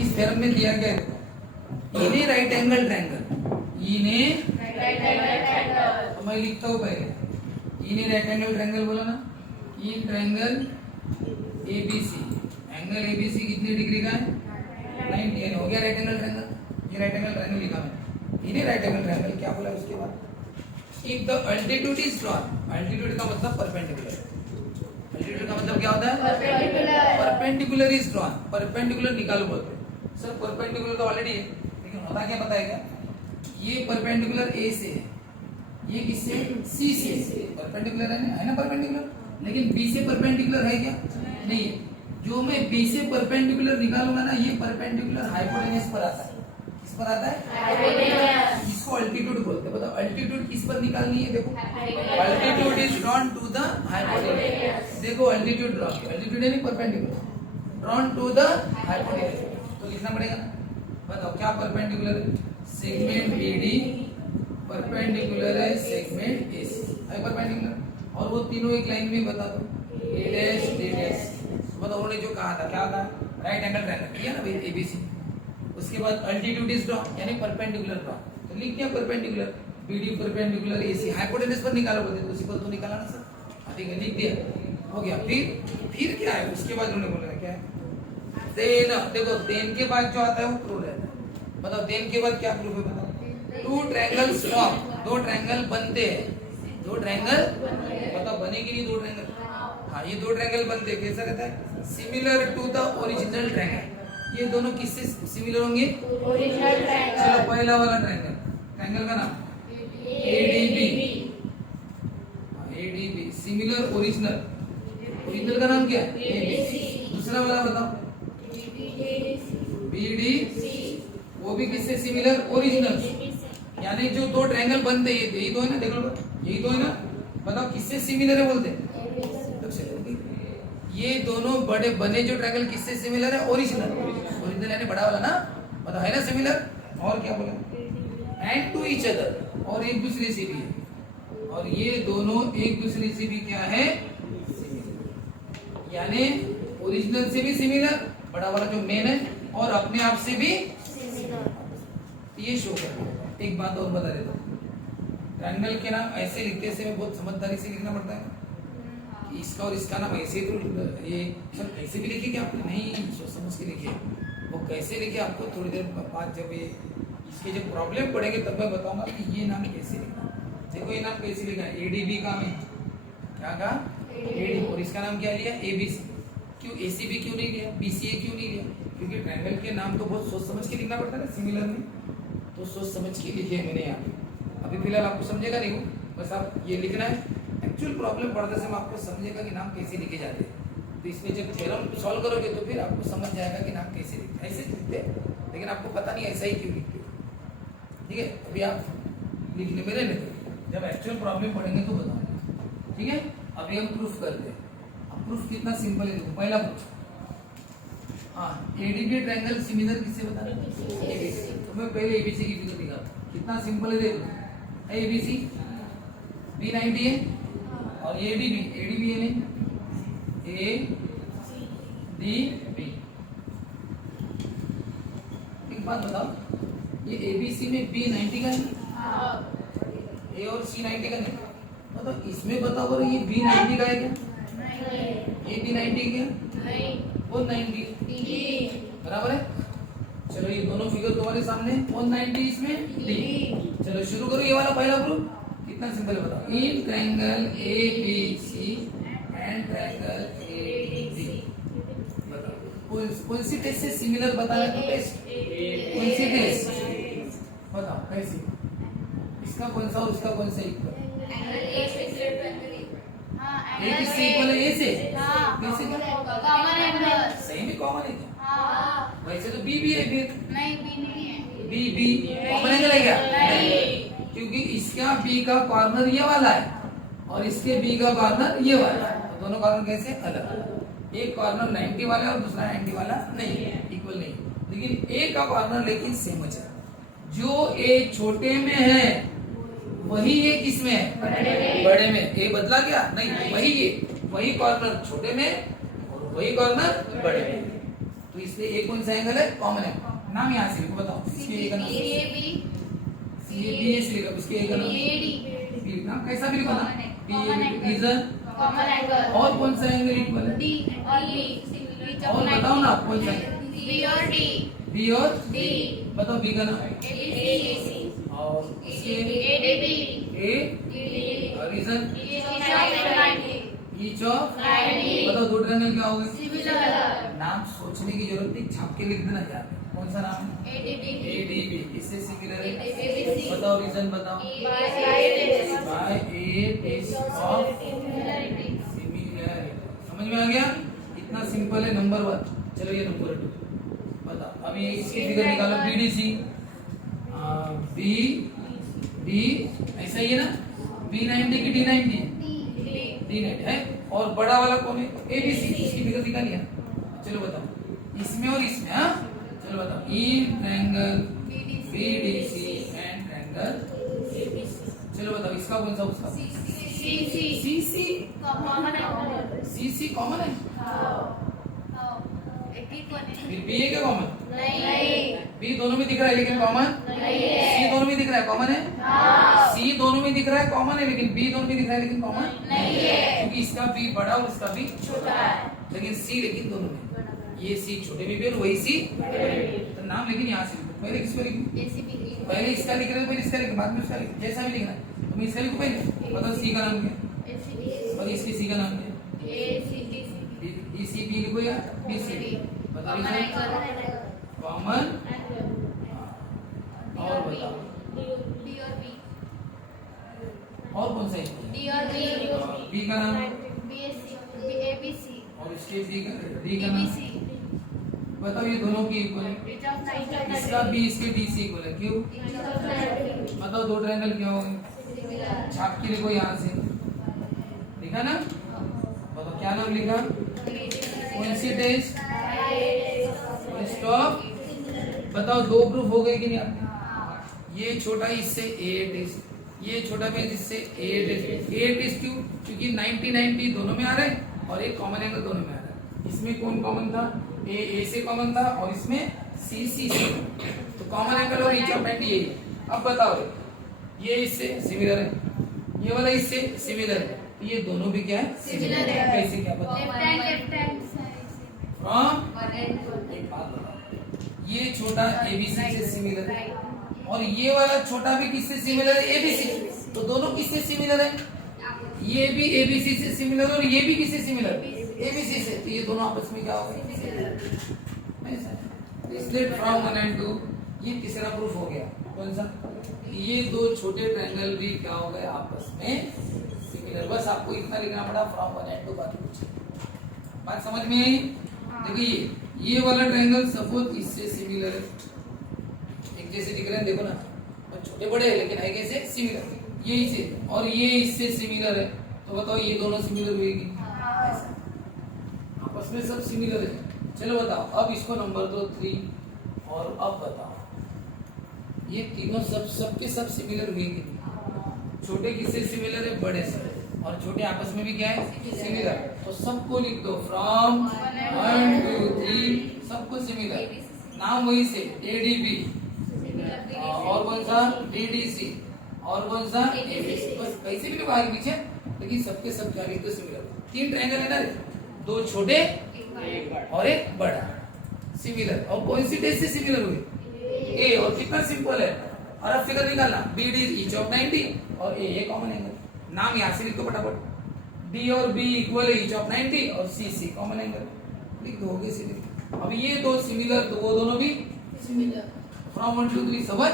इस थ्योरम में दिया गया है, इन्हें राइट एंगल ट्रायंगल, इन्हें तो मैं लिखता हूँ पहले, इन्हें राइट एंगल ट्रायंगल बोला ना, in triangle ABC, angle ABC कितनी डिग्री का है 90, हो गया राइट एंगल ट्रायंगल। ये राइट एंगल ट्रायंगल लिखा मैंने, इन्हें राइट एंगल ट्रायंगल क्या बोला उसके बाद, if the altitude is drawn, altitude का मतलब परपेंडिकुलर, अल्टीट्यूड का मतलब क्या होता है परपेंडिकुलर इज ड्रॉन, परपेंडिकुलर निकालो बोलते हैं सर, परपेंडिकुलर तो ऑलरेडी है लेकिन होता क्या पता है क्या, ये परपेंडिकुलर ए से है, ये किससे सी से, परपेंडिकुलर है ना परपेंडिकुलर, लेकिन बी से परपेंडिकुलर है क्या नहीं है, जो मैं बी से परपेंडिकुलर निकालूंगा ना ये परपेंडिकुलर हाइपोटेन्यूज पर आता है, किस पर आता है हाइपोटेन्यूज, इसको अल्टीट्यूड बोलते हैं। बताओ अल्टीट्यूड किस पर निकालनी है, देखो altitude is drawn to the hypotenuse, देखो अल्टीट्यूड ड्रॉ, अल्टीट्यूड है नहीं perpendicular, drawn to the hypotenuse, तो लिखना पड़ेगा ना, बताओ क्या परपेंडिकुलर है, सेगमेंट बीडी परपेंडिकुलर है सेगमेंट एसी, है परपेंडिकुलर, और वो तीनों एक लाइन में बता दो ए डैश डी डैश, बताओ उन्होंने जो कहा था क्या था राइट एंगल ट्रायंगल किया ना भाई एबीसी, उसके बाद अल्टीट्यूड इज ड्रॉ यानी परपेंडिकुलर ड्रॉ, तो लिख दिया perpendicular BD perpendicular AC, hypotenuse पर निकालो बोलते तो उसी पर तो निकाला ना सर, ठीक है लिख दिया हो गया। फिर क्या है उसके बाद उन्होंने बोला क्या है देन, देखो देन के बाद जो आता है वो प्रूफ रहता है, बताओ देन के बाद क्या प्रूफ है, बताओ टू ट्रायंगल्स फॉर्म, दो ट्रायंगल बनते हैं, दो ट्रायंगल बताओ बनेगी नहीं दो ट्रायंगल, हाँ ये दो ट्रायंगल बनते हैं, कैसा रहता है similar to the original triangle, ये दोनों किससे सिमिलर होंगे ओरिजिनल ट्रायंगल, चलो पहला वाला ट्रायंगल, ट्रायंगल का नाम ADB, ADB similar original, original का नाम क्या है एबीसी, दूसरा वाला बताओ बीडीसी, वो भी किससे सिमिलर ओरिजिनल, यानी जो दो ट्रायंगल बनते हैं यही तो है ना, देखो यही तो है ना, बताओ किससे सिमिलर है बोलते हैं, ये दोनों बड़े बने जो ट्रायंगल किससे सिमिलर है ओरिजिनल, ओरिजिनल यानी बड़ा वाला ना, बताओ है ना सिमिलर, और क्या बोला एंड टू ईच अदर, और एक दूसरे से भी है, और ये दोनों एक दूसरे से भी क्या है यानी ओरिजिनल से भी सिमिलर, बड़ा वाला जो मेन है, और अपने आप से भी ये शो कर। एक बात और बता देता हूँ, ट्रायंगल के नाम ऐसे लिखते से बहुत समझदारी से लिखना पड़ता है, इसका और इसका नाम ऐसे तो ये सर कैसे भी लिखिए आपने नहीं सोच समझ के लिखिए, वो कैसे लिखे आपको थोड़ी देर बाद जब ये इसके जब प्रॉब्लम पड़ेंगे तब मैं बताऊंगा कि ये नाम कैसे लिखना। देखो ये नाम कैसे लिखा है एडीबी का, में क्या कहा एडी, और इसका नाम क्या लिया एबीसी, क्यों एसीबी क्यों नहीं लिया, बीसीए क्यों नहीं लिया, क्योंकि ट्रायंगल के नाम तो बहुत सोच समझ के लिखना पड़ता है ना सिमिलर में, तो सोच समझ के लिखे मैंने यहाँ पे, अभी फिलहाल आपको समझेगा नहीं, बस आप ये लिखना है, एक्चुअल प्रॉब्लम पढ़ते समय आपको समझेगा कि नाम कैसे लिखे जाते हैं, तो इसमें जब थ्योरम सॉल्व करोगे तो फिर आपको समझ जाएगा कि नाम कैसे लिखते, ऐसे लिखते लेकिन आपको पता नहीं ऐसा ही क्यों लिखते, ठीक है अभी आप लिखने में रहने दो, जब एक्चुअल प्रॉब्लम पढ़ेंगे तो बताऊंगा, ठीक है। अभी हम प्रूफ करते हैं, अब प्रूफ कितना सिंपल है, पहला प्रूफ, हाँ एडीबी ट्रायंगल सिमिलर किससे बता रहे, एबीसी, तो मैं पहले एबीसी की फिगर दिखाता हूँ, कितना सिंपल है देखो, एबीसी B90 है और एडीबी, एडीबी है नहीं ADB, एक बात बताओ ये एबीसी में B90 का है, ए और C90 का नहीं, मतलब इसमें बताओ और ये B90 का है क्या, ये B90 क्या वो 90 बराबर है, चलो ये दोनों फिगर तुम्हारे सामने 190 इसमें D, चलो शुरू करो ये वाला पहला प्रूफ, कितना सिंपल है बताओ, in triangle ABC and triangle ADB, बताओ कौन सी टेस्ट से सिमिलर बताना तो टेस्ट, कौन सी टेस्ट बताओ कैसी, इसका कौन सा और इसका कौन सा इक्वल, ए किससे इक्वल है, ए से कैसे कॉमन एंगल, सही में कॉमन है क्या, वैसे तो बी भी है, फिर नहीं बी नहीं है, बी कॉमन एंगल है क्या, नहीं, क्योंकि इसका बी का कॉर्नर ये वाला है और इसके बी का कॉर्नर ये वाला है, तो दोनों कॉर्नर कैसे अलग, एक कॉर्नर 90 वाला है और दूसरा 90 वाला नहीं है, इक्वल नहीं, लेकिन ए का कॉर्नर लेकिन सेम है, जो ए छोटे में है वही ये किसमें है बड़े में, ए बदला क्या नहीं, वही ये वही कॉर्नर छोटे में और वही कॉर्नर बड़े में, तो तो इसलिए एक कौन सा एंगल है? कॉमन है। नाम यहाँ से लिखो, बताओ इसके ए का नाम CAB से लिखो, इसके ए का नाम बी नाम कैसा भी लिखो ना, रीजन कॉमन एंगल और कौन सा एंगल इक्वल है? डी और बी और बताओ ना कौन सा है? बी और डी बी और डी बताओ बी का नाम एबीसी और इसके एडीबी ए और रीजन ईच ऑफ नाइनटी बताओ दो ट्रायंगल क्या हो गए? सिमिलर नाम सोचने की जरूरत नहीं, छाप के लिख देना यार। कौन सा नाम है? एडीबी ADB किससे सिमिलर है? ABC बताओ रीजन बताओ। By a test of similar. समझ में आ गया? इतना सिंपल है नंबर 1। चलो ये नंबर 2 बताओ। अभी इसकी फिगर निकालो BDC BD ऐसा ही है ना? B90 की D90 D90 है और बड़ा वाला कौन है? ABC इसकी फिगर निकालिए। चलो बताओ इसमें और इसमें। हाँ चलो बताओ in triangle BDC and triangle चलो बताओ इसका कौन सा उसका? CC CC कॉमन है। फिर B है क्या कॉमन? B दोनों में दिख रहा है लेकिन कॉमन C दोनों में दिख रहा है, कॉमन है। C दोनों में दिख रहा है, कॉमन है, लेकिन B दोनों में दिख रहा है लेकिन कॉमन नहीं है, क्योंकि इसका B बड़ा और इसका B छोटा है, लेकिन C लेकिन दोनों में ये C छोटे में भी और वही C तो नाम लेकिन यहाँ से लिखो। पहले किसको लिखो? पहले इसका लिख रहे हो, पहले इसका लिखो, बाद में उसका लिखो, जैसा भी लिखना है। तुम इसका लिखो पहले, बताओ C का नाम क्या है और इसकी C का नाम क्या है? ECB लिखो या BCD बताओ। कॉमन और बताओ और कौन सा है? B का नाम और इसके D का नाम बताओ। ये दोनों की इक्वल है, इसका B इसके D से इक्वल है, क्यों? बताओ दो ट्रायंगल क्या हो गए? छाप के लिखो यहाँ से, लिखा ना? बताओ क्या नाम लिखा? Coincidence stop. बताओ दो प्रूफ हो गए कि नहीं आपने? ये छोटा इससे A टेस्ट, ये छोटा भी इससे A टेस्ट क्यों? क्योंकि 90 दोनों में आ रहे हैं और एक कॉमन एंगल दोनों में आ रहा है। इसमें कौन कॉमन था? A से कॉमन था और इसमें C से, तो कॉमन एंगल और ईच ऑफ 90 यही। अब बताओ ये इससे सिमिलर है, ये वाला इससे सिमिलर है, तो ये दोनों भी क्या है? सिमिलर है। कैसे क्या बताओ? फ्रॉम एक बात बताओ, ये छोटा ABC से सिमिलर है और ये वाला छोटा भी किससे सिमिलर है? ABC। तो दोनों किससे सिमिलर है? ये भी ABC से सिमिलर और ये भी किससे सिमिलर? ABC से। तो ये दोनों आपस में क्या हो गए? इसलिए फ्रॉम 1 and 2 ये तीसरा प्रूफ हो गया। कौन सा? ये दो छोटे ट्रायंगल भी क्या हो गए? आपस में सिमिलर। बस आपको इतना लिखना पड़ा फ्रॉम 1 and 2, बाकी कुछ बात समझ में आई? देखिए ये वाला ट्रायंगल सपोज इससे सिमिलर है, एक जैसे दिख रहे हैं, देखो ना, और छोटे बड़े हैं लेकिन है कैसे? सिमिलर। ये इसे और ये इससे सिमिलर है, तो बताओ ये दोनों सिमिलर हुए कि आपस में सब सिमिलर है। चलो बताओ अब इसको नंबर दो 3 और अब बताओ ये तीनों सबके सब सिमिलर हुए कि नहीं? छोटे किससे सिमिलर है? बड़े से। और छोटे आपस में भी क्या है? सिमिलर। तो सबको लिख दो फ्रॉम 1 2 3 सबको सिमिलर। नाम वही से ADB और कौन सा? DDC और कौन सा? ABC। बस कैसे भी लोग आगे पीछे, लेकिन सबके सब क्या लिख दो? सिमिलर। 3 ट्रायंगल है ना, 2 छोटे और एक बड़ा, सिमिलर। और कोइंसिडेंस से सिमिलर हुए A, और कितना सिंपल है। और अब फिगर निकालना BD ईच ऑफ 90 और A कॉमन एंगल। नाम यहाँ से लिख दो फटाफट। D और B इक्वल है ईच ऑफ 90 और C कॉमन एंगल लिख दो, हो गए सीधे। अब ये दो सिमिलर तो वो दोनों भी सिमिलर। फ्रॉम 1 2 3 समझ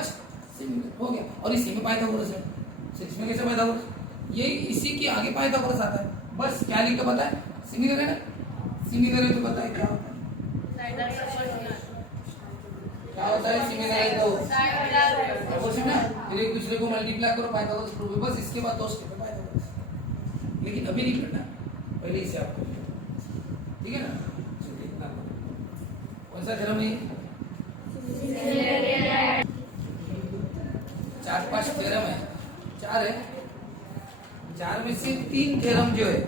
सिमिलर हो गया। और इसी में पाइथागोरस है, 6 में कैसे पाइथागोरस? ये इसी के आगे पाइथागोरस आता है। बस क्या लिख के पता है? सिमिलर है ना? सिमिलर है तो पता है क्या होता है? क्या होता है सिमिलर है तो? ना फिर एक दूसरे को मल्टीप्लाई करो, पाइथागोरस प्रूफ है। बस इसके बाद 2 स्टेप है पाइथागोरस, लेकिन अभी नहीं करना, पहले इसे आपको, ठीक है ना? चलिए इतना कौन सा थ्योरम है? 4-5 थ्योरम है, 4 है। 4 में से 3 थ्योरम जो है,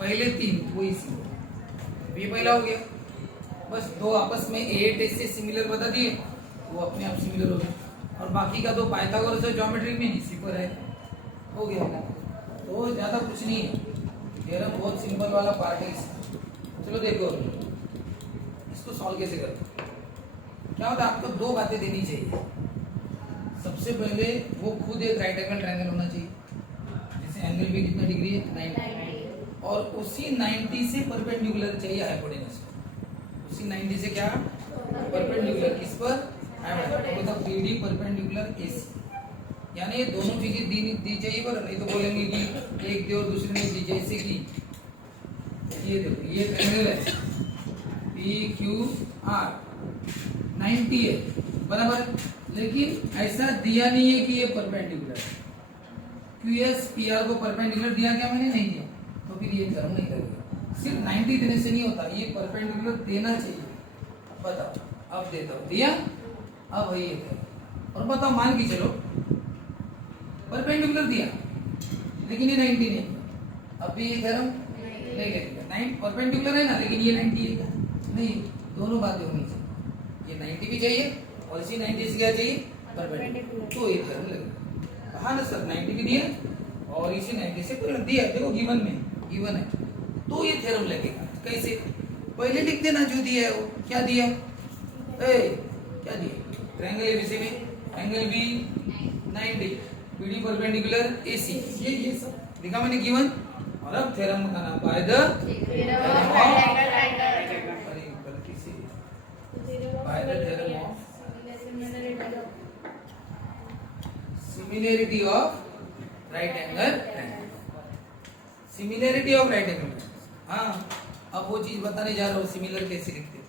पहले 3 वो इसी, ये पहला हो गया। बस दो आपस में ए से सिमिलर बता दिए, वो अपने आप सिमिलर हो गए, और बाकी का तो पाइथागोरस और ज्योमेट्री में इसी पर है, हो गया। तो ज्यादा कुछ नहीं है, थ्योरम बहुत सिंपल वाला पार्ट है इसका। चलो देखो इसको सॉल्व कैसे करते। क्या होता है, आपको दो बातें देनी चाहिए। सबसे पहले वो खुद एक राइट एंगल ट्रायंगल होना चाहिए, जैसे एंगल भी कितना डिग्री है 90, और उसी 90 से परपेंडिकुलर चाहिए हाइपोटेनस, उसी 90 से क्या परपेंडिकुलर, किस पर, मतलब बीडी परपेंडिकुलर एसी, यानी ये दोनों चीजें दी चाहिए। पर नहीं तो बोलेंगे कि एक दी और दूसरी नहीं दी, जैसे कि ये देखो ये ट्रायंगल है पी क्यू आर 90 है बराबर, लेकिन ऐसा दिया नहीं है कि ये perpendicular Q S P R को परपेंडिकुलर दिया क्या मैंने, नहीं दिया, तो फिर ये टर्म नहीं करेगा। सिर्फ 90 देने से नहीं होता, ये परपेंडिकुलर देना चाहिए। बताओ अब देता हूं, दिया, अब वही है। और बताओ मान के चलो परपेंडिकुलर दिया लेकिन ये 90 नहीं, अब भी ये थ्योरम नहीं लगेगा। 9 परपेंडिकुलर है ना, लेकिन ये 90 है नहीं, दोनों बातें होनी चाहिए, ये 90 भी चाहिए और इसी 90 से क्या चाहिए परपेंडिकुलर, तो ये थ्योरम लगेगा। हाँ ना सर, 90 भी दिया और इसी 90 से दिया, देखो गिवन में गिवन है, तो ये थ्योरम लगेगा। कैसे, पहले लिख देना जो दिया है वो, क्या दिया, क्या दिया, ट्रायंगल एबीसी में angle B 90, BD perpendicular AC, ये सब लिखा मैंने गिवन। और अब थ्योरम का नाम बाय द गलती से bye the theorem of similarity of right angle triangle, similarity of right angle. हाँ, अब वो चीज बताने जा रहा हूँ, सिमिलर कैसे लिखते हैं।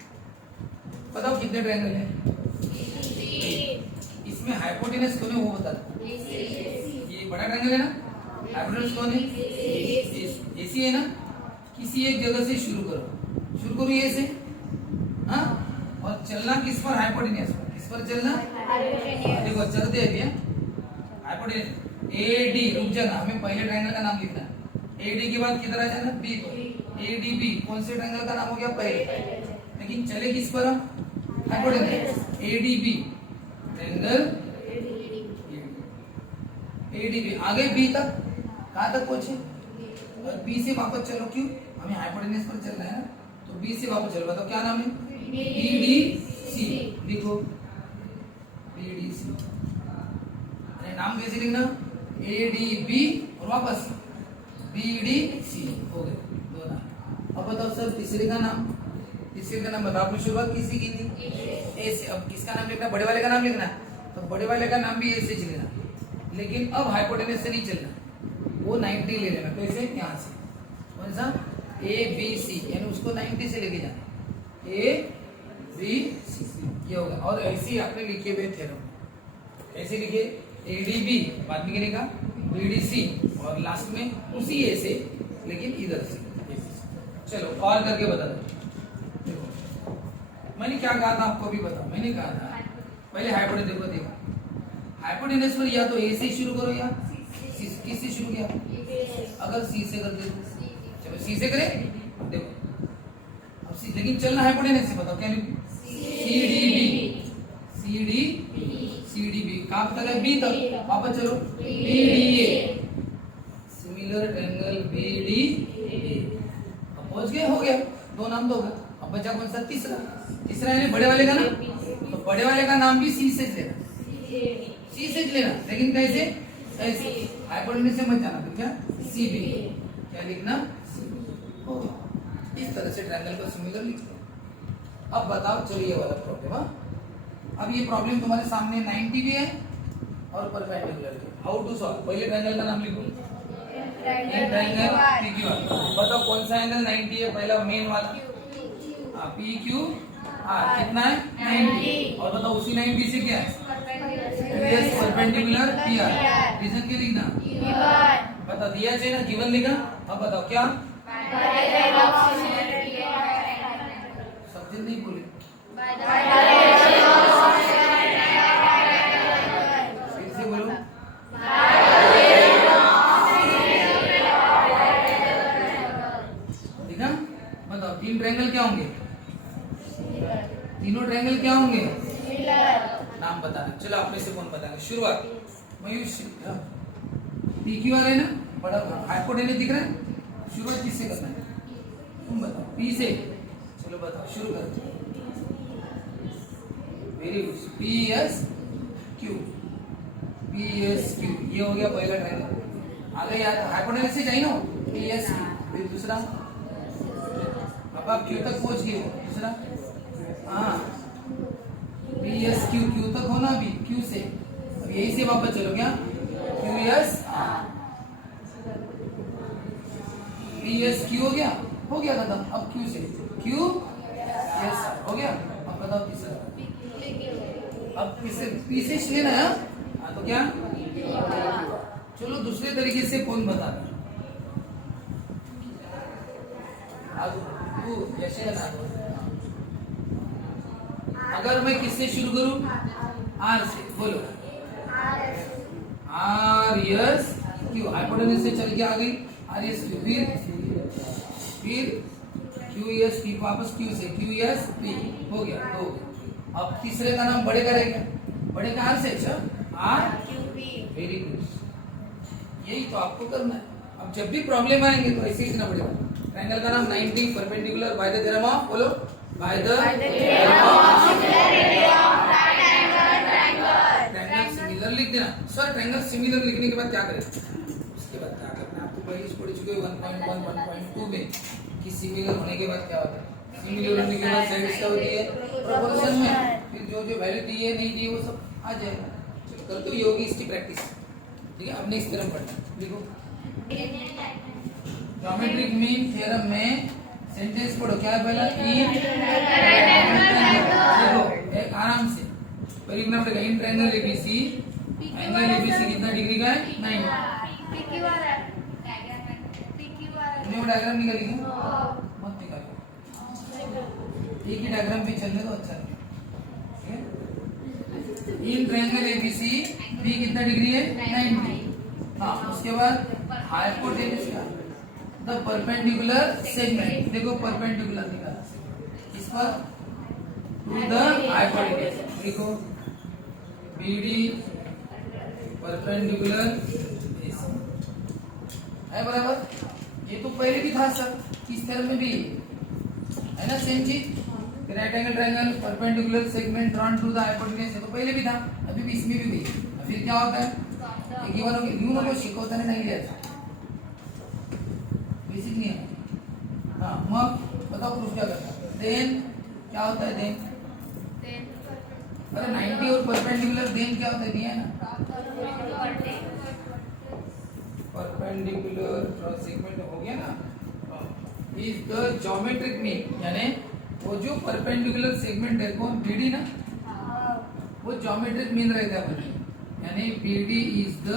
बताओ कितने ट्रायंगल है इसमें, हाइपोटेनस कौन है वो बता दो। ये बड़ा ट्रायंगल है ना, हाइपोटेनस कौन है, एसी है ना। किसी एक जगह से शुरू करो ये से, हाँ, और चलना किस पर, हाइपोटेनस पर, किस पर चलना, देखो चलते हैं भैया हाइपोटेनस एडी, रुक जाना, हमें पहले ट्रायंगल का नाम लिखना है, एडी के बाद किधर आ जाना, बी पर, एडीबी कौन से ट्रायंगल का नाम हो गया पहले, लेकिन चले किस पर, हाइपोटेनस एडीबी ट्रायंगल एडीबी, आगे बी तक, कहां तक पहुंचे, और बी से वापस चलो, क्यों, हमें हाइपोटेनस पर चलना है ना, तो बी से वापस चलो। बताओ क्या नाम है, बीडीसी, लिखो बीडीसी, अरे नाम कैसे लिखना, एडीबी और वापस बीडीसी, हो गए दो नाम। अब बताओ सर तीसरे का नाम, तीसरे का नाम बताओ, आपने शुरुआत किसी की थी, ए से, अब किसका नाम लिखना, बड़े वाले का नाम लिखना, तो बड़े वाले का नाम भी ए से लिखना, लेकिन अब हाइपोटेनस से नहीं चलना, वो 90 ले लेना, कैसे, यहाँ से, कौन सा, ए बी सी, यानी उसको 90 से लेके जाना, ए बी सी, ये होगा। और ऐसे ही आपने लिखे हुए थ्योरम, ऐसे लिखे एडीबी, बाद में गिनेगा बीडीसी, और लास्ट में उसी ए से, लेकिन इधर से। चलो और करके बता दो, देखो मैंने क्या कहा था आपको भी बताओ, मैंने कहा था पहले हाइपोटेनस, देखो हाइपोटेनस पर या तो ए से शुरू करो या किस से शुरू किया, अगर सी से कर दे, चलो सी से करें, देखो अब सी, लेकिन चलना हाइपोटेनस से, बताओ क्या लिखूं, सीडीबी कहां तक है, बी तक, वापस चलो बीडीए, सिमिलर ट्रायंगल बीडीए, अब पहुंच गए, हो गया, दो नाम दो गए। अब बचा कौन सा, तीसरा यानी बड़े वाले का नाम, तो बड़े वाले का नाम भी सी से लेना, सी से लेना, लेकिन कैसे, ऐसे हाइपोटेनस से मत जाना, तो क्या सीबी, क्या लिखना, इस तरह से ट्रायंगल को सिमिलर लिखते हैं। अब बताओ, चलो ये वाला प्रॉब्लम, अब ये प्रॉब्लम तुम्हारे सामने 90 भी है और परपेंडिकुलर भी, हाउ टू सॉल्व, पहले ट्रायंगल का नाम लिखो, ट्रायंगल पीक्यूआर, बताओ कौन सा एंगल 90 है, पहला मेन वाला, पीक्यू आर कितना है 90, और बताओ उसी 90 से क्या है, परपेंडिकुलर पी आर, रीजन क्या लिखना, बताओ दिया चाहिए ना, गिवन लिखा। अब बताओ क्या, सब दिन नहीं बोले, फिर से बोलो, देखा, बताओ तीन ट्रायंगल क्या होंगे, नाम बताना। चलो आप में से कौन बताएगा? शुरुआत मयूष। पी क्यू आर है ना, बड़ा हाइपोटेन्यूस दिख रहा है। शुरुआत किससे करना है? तुम बताओ। पी से। चलो बताओ, शुरू करो। Very good. P S Q, P S Q, ये हो गया पहला ट्रायंगल। आगे याद हाइपोटेन्यूस से चाहिए ना, पी एस क्यू। फिर दूसरा, अब आप क्यू तक पहुंच गए हो। दूसरा, हाँ पी एस क्यू, क्यू तक हो ना अभी, क्यू से। अब यही से वापस चलो क्या? Q S P S Q हो गया खत्म। अब क्यू से क्यू एस हो गया। अब बताओ तीसरा। अब किससे? पी से लेना है। हाँ तो क्या? चलो दूसरे तरीके से कौन बता रहा? अगर मैं किससे शुरू करूं? आर से। बोलो आर एस क्यू। हाइपोटेन्यूस से चल के आ गई आर एस क्यू। फिर क्यू एस पी, वापस क्यू से क्यू एस पी हो गया। तो अब तीसरे का नाम बड़े का रहेगा। बड़े का आर से। अच्छा आर वेरी गुड। यही तो आपको करना है। अब जब भी प्रॉब्लम आएंगे तो ऐसे ही लिखना पड़ेगा। ट्रायंगल का नाम 90 perpendicular by the theorem of, बोलो बाय द ट्रायंगल सिमिलर लिख देना। सर ट्रायंगल सिमिलर लिखने के बाद क्या करें? उसके बाद क्या करना है? आपको पहले पढ़ चुके हो 1.1 1.2 में कि सिमिलर होने के बाद क्या होता है। सिमिलर होने के बाद साइड्स क्या होती है? प्रोपोर्शन में। फिर जो जो वैल्यू दी है नहीं दी है वो सब आ जाएगा। चलो कल तो ये होगी इसकी प्रैक्टिस। ठीक है, अब नेक्स्ट थ्योरम पढ़ना। देखो ज्योमेट्रिक मीन थ्योरम में सेंटेंस पढ़ो। क्या है पहला? देखो एक आराम से पर लिखना पड़ेगा। In triangle ABC, angle ABC कितना डिग्री का है? 90। तुमने वो डायग्राम निकाली क्या? मत निकालो, एक ही डायग्राम पे चलने दो। अच्छा है। इन ट्रायंगल एबीसी बी कितना डिग्री है? 90। हाँ उसके बाद हाइपोटेन्यूस का द परपेंडिकुलर सेगमेंट। देखो परपेंडिकुलर निकाला इस पर टू द हाइपोटेन्यूस। देखो बीडी परपेंडिकुलर है बराबर। ये तो पहले भी था सर, किस तरह में भी है ना सेम चीज। Right angle triangle perpendicular segment drawn to the hypotenuse, ये तो पहले भी था, अभी भी इसमें भी हुई। फिर क्या होता है? यूं को शिकवता नहीं लिया था, बेसिक नहीं है। हाँ मग बताओ प्रूफ क्या करता है? देन क्या होता है? देन अरे 90 और परपेंडिकुलर, देन क्या होता है? दिया है ना परपेंडिकुलर क्रॉस सेगमेंट हो गया ना। इज द ज्योमेट्रिक मीन, यानी वो जो परपेंडिकुलर सेगमेंट है कौन? बीडी ना, वो ज्योमेट्रिक मीन रहता है। यानी BD is the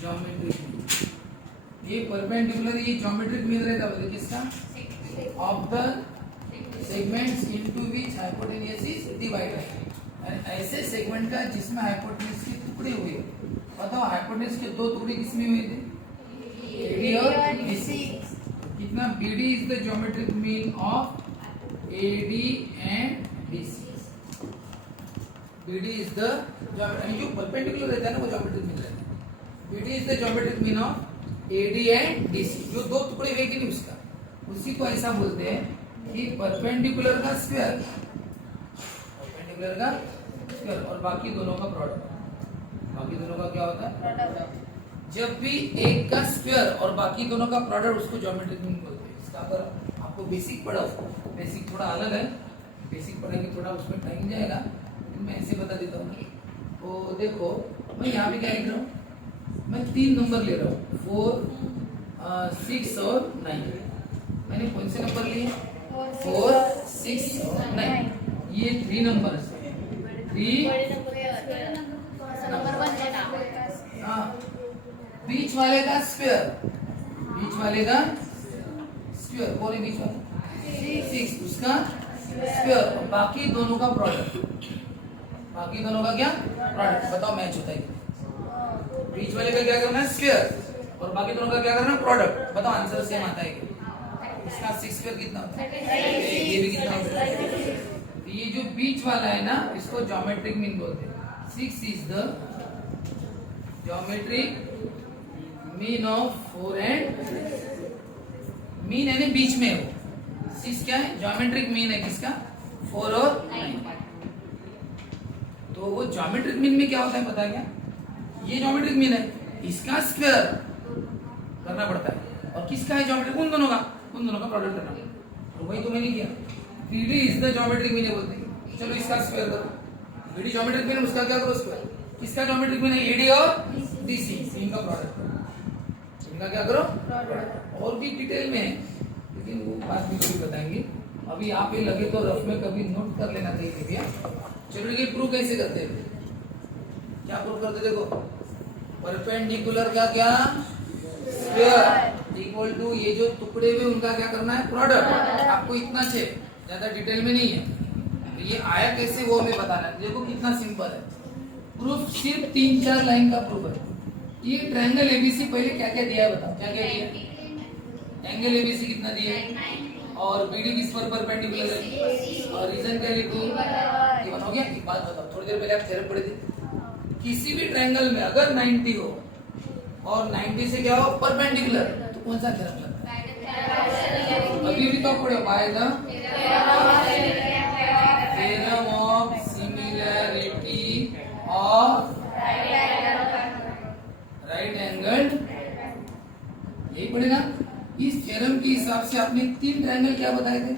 geometric mean. ये परपेंडिकुलर ये ज्योमेट्रिक मीन रहता है किसका? Of the segments into which hypotenuse is divided. ऐसे सेगमेंट का जिसमें हाइपोटेन्यूस के टुकड़े हुए। बताओ हाइपोटेन्यूस के दो टुकड़े किसमें हुए थे? एडी और बीसी। कितना? BD is the geometric mean of AD and BC. BD is the जो परपेंडिकुलर रहता है ना वो ज्योमेट्रिक मीन रहता है। BD is the geometric mean of AD and BC. जो दो टुकड़े हुए कि नहीं उसका, उसी को ऐसा बोलते हैं कि परपेंडिकुलर का स्क्वायर, परपेंडिकुलर का स्क्वायर और बाकी दोनों का प्रोडक्ट। बाकी दोनों का क्या होता है? जब भी एक का स्क्वायर और बाकी दोनों का प्रोडक्ट, उसको ज्योमेट्रिक मीन बोलते हैं। इसका अगर आपको बेसिक पढ़ा, बेसिक थोड़ा अलग है, बेसिक पढ़ेंगे थोड़ा उसमें टाइम जाएगा, लेकिन मैं ऐसे बता देता हूँ। तो देखो मैं यहाँ पे क्या लिख रहा हूँ? मैं 3 नंबर ले रहा हूँ, 4, 6 और 9। मैंने कौन से नंबर लिए? 4, 6 और 9। ये 3 नंबर है। 3 हाँ, बीच वाले का स्क्वायर, बीच वाले का स्क्वायर, कौन है बीच वाला? 6, उसका स्क्वायर और बाकी दोनों का प्रोडक्ट। बाकी दोनों का क्या प्रोडक्ट? बताओ मैच होता है? बीच वाले का क्या करना है? स्क्वायर और बाकी दोनों का क्या करना है? प्रोडक्ट। बताओ आंसर सेम आता है? इसका 6 स्क्वायर कितना होता है? ये भी कितना होता है? बीच वाला है ना, इसको ज्योमेट्रिक मीन बोलते हैं। 6 is the geometric mean of 4 and mean है ना बीच में हो। 6 क्या है? ज्योमेट्रिक मीन है किसका? 4 और 9। तो वो ज्योमेट्रिक मीन में क्या होता है पता है क्या? ये ज्योमेट्रिक मीन है, इसका स्क्वायर करना पड़ता है, और किसका है ज्योमेट्रिक? उन दोनों का प्रोडक्ट करना। तो वही तो मैंने किया। BD is the geometric mean है बोलते हैं। चलो इसका स्क्वायर करो। बीडी ज्योमेट्रिक मीन है, उसका क्या करो? स्क्वायर। किसका ज्योमेट्रिक मीन है? एडी और डीसी, इनका प्रोडक्ट। इनका क्या करो? और भी डिटेल में है, लेकिन वो बात भी कभी बताएंगे। अभी आप ये लगे तो रफ में कभी नोट कर लेना चाहिए भैया। चलो ये प्रूव कैसे करते हैं? क्या प्रूव करते? देखो, परपेंडिकुलर का क्या? स्क्वायर इक्वल टू ये जो टुकड़े हुए उनका क्या करना है? प्रोडक्ट। आपको इतना चाहिए, ज्यादा डिटेल में नहीं है। तो ये आया कैसे वो हमें बताना है। देखो कितना सिंपल है। प्रूफ सिर्फ 3-4 लाइन का प्रूफ है। ये ट्रायंगल एबीसी पहले क्या क्या दिया है बताओ? क्या क्या दिया है? एंगल एबीसी कितना दिया है? और बीडी किस पर परपेंडिकुलर है? और रीजन क्या लिखूं? ये हो गया। एक बात बताओ, थोड़ी देर पहले आप थ्योरम पढ़े थे, किसी भी ट्रायंगल में अगर 90 हो और 90 से क्या हो? परपेंडिकुलर, तो कौन सा थ्योरम लगता है? अभी भी तो पढ़े bye the theorem of similarity of right angled. यही पढ़ेगा। इस थ्योरम के हिसाब से आपने 3 ट्रायंगल क्या बताए थे?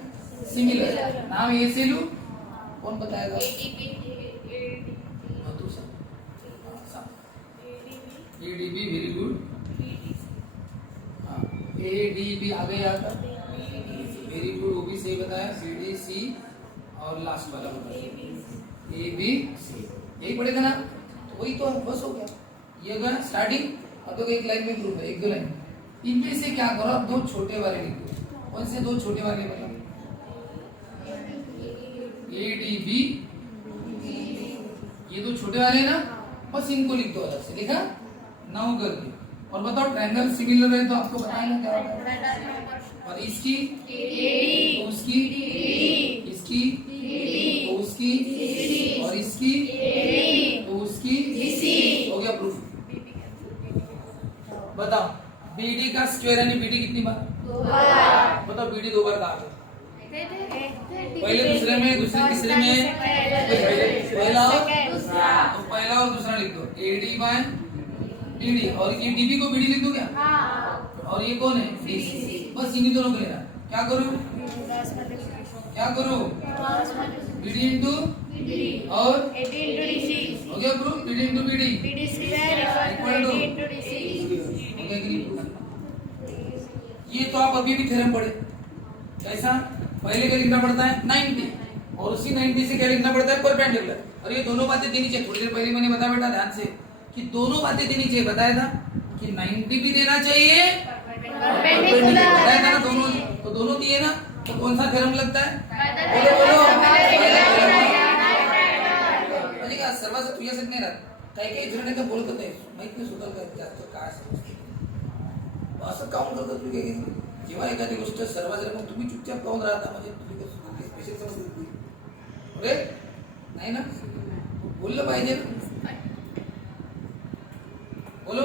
सिमिलर। नाम ए से लू, कौन बताएगा? ADB, very good. एडीबी आ गया था, वेरी गुड, वो भी सही बताया। बीडीसी और लास्ट वाला बताया एबीसी। यही पढ़ेगा ना? तो वही तो बस हो गया। ये गया स्टार्टिंग। अब तो एक लाइन में प्रूफ है, 1-2 लाइन। इनमें से क्या करो? आप 2 छोटे वाले लिख दो। कौन से 2 छोटे वाले बताओ? एडीबी, ये 2 छोटे वाले ना, बस इनको लिख दो अलग से। लिखा 9 करके। और बताओ ट्रायंगल सिमिलर है तो आपको बताना क्या होगा? और इसकी तो उसकी, इसकी तो उसकी, और इसकी तो उसकी। हो गया प्रूफ। बताओ बीडी का स्क्वायर यानी बीडी कितनी बार? 2 बार। बताओ बीडी 2 बार कहाँ? पहले दूसरे में, दूसरे तीसरे में, पहला और दूसरा लिख दो। एडी बाय डीडी, और ये डीबी को बीडी लिख दो क्या? और ये कौन है? डीसी। बस इन्हीं दोनों को लेना। क्या करूं? बीडी इंटू और हो गया proof. BD into BD equal to हो गया कि नहीं? ये तो आप अभी भी थ्योरम पढ़े। कैसा? पहले क्या लिखना पड़ता है? 90, और उसी 90 से क्या लिखना पड़ता है? परपेंडिकुलर। और ये दोनों बातें देनी चाहिए। थोड़ी देर पहले मैंने बताया बेटा ध्यान से कि दोनों बातें देनी चाहिए। बताया था कि 90 भी देना चाहिए, परपेंडिकुलर बताया था ना दोनों। तो दोनों दिए ना, तो कौन सा थ्योरम लगता है? बोलो का सर्वांचं तुझ्यासाठी नाही राहत. काही काही जण काय बोलत नाही, माहित नाही स्वतःला काय जास्त काय असं काऊन करतात तुम्ही? काही जेव्हा एखादी गोष्ट सर्वजण मग तुम्ही चुपचाप काऊन राहता? म्हणजे तुम्ही स्पेशल समजत नाही. अरे नाही ना, बोललं पाहिजे ना. बोलो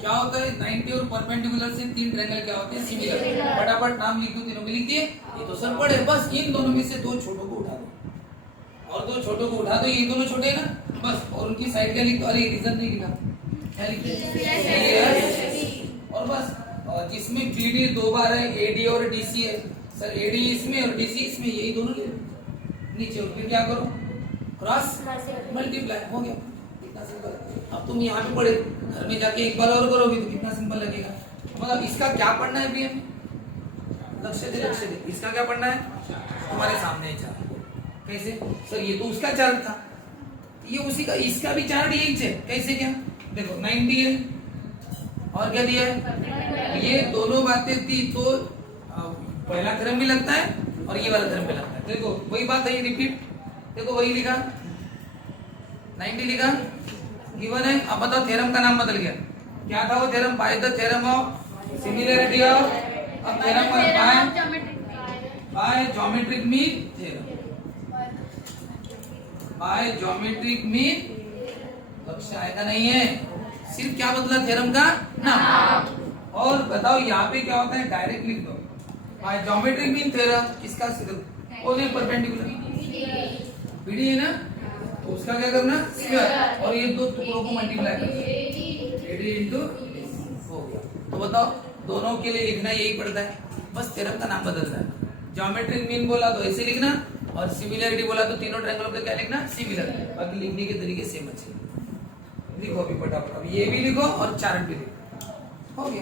क्या होता है 90 और परपेंडिकुलर से 3 ट्रायंगल क्या होते हैं? सिमिलर. फटाफट नाम लिख दो, तीनों के लिख दिए. ये तो सर पढ़े. बस इन दोनों में से 2 छोटों को उठा दो और 2 छोटों को उठा दो. ये दोनों छोटे हैं ना, बस. और उनकी साइड क्या लिख दो? अरे रीजन नहीं लिखा, क्या लिखते? और बस. और जिसमें बीडी 2 बार है, एडी और डीसी है. सर एडी इसमें और डीसी इसमें, यही दोनों ले नीचे. और फिर क्या करो? Cross multiply. हो गया. कितना सिंपल. अब तुम यहाँ पे पढ़े, घर में जाके एक बार और करोगे तो कितना सिंपल लगेगा. मतलब इसका क्या पढ़ना है अभी हमें? लक्ष्य दे, लक्ष्य दे. इसका क्या पढ़ना है? तुम्हारे सामने चार्ट. कैसे? सर ये तो उसका चार्ट था, ये उसी का, इसका भी चार्ट यही है. कैसे? क्या देखो 90 है और क्या दिया है? ये दोनों बातें थी तो पहला क्रम भी लगता है और ये वाला क्रम भी लगता है. देखो वही बात है, रिपीट. देखो वही लिखा, 90 लिखा, गिवन है. अब बताओ थ्योरम का नाम बदल गया. क्या था वो theorem? By the theorem of similarity of. अब theorem by geometric mean theorem, by geometric mean. लक्ष्य आएगा नहीं है, सिर्फ क्या बदला थ्योरम का नाम। और बताओ यहाँ पे क्या होता है, डायरेक्ट लिख दो बाय ज्योमेट्रिक मीन थ्योरम। किसका ओरिजिन परपेंडिकुलर बीडी है ना, तो उसका क्या करना स्क्वायर, और ये दो टुकड़ों को मल्टीप्लाई करना, एडी इनटू हो गया। तो बताओ दोनों के लिए लिखना यही पड़ता है, बस थ्योरम का नाम बदलता है। ज्योमेट्रिक मीन बोला तो ऐसे लिखना, और सिमिलरिटी बोला तो तीनों ट्रायंगलों का क्या लिखना सिमिलर, बाकी लिखने के तरीके सेम अच्छे। लिखो अभी फटाफट, अब ये भी लिखो और चार्ट भी लिखो, हो गया।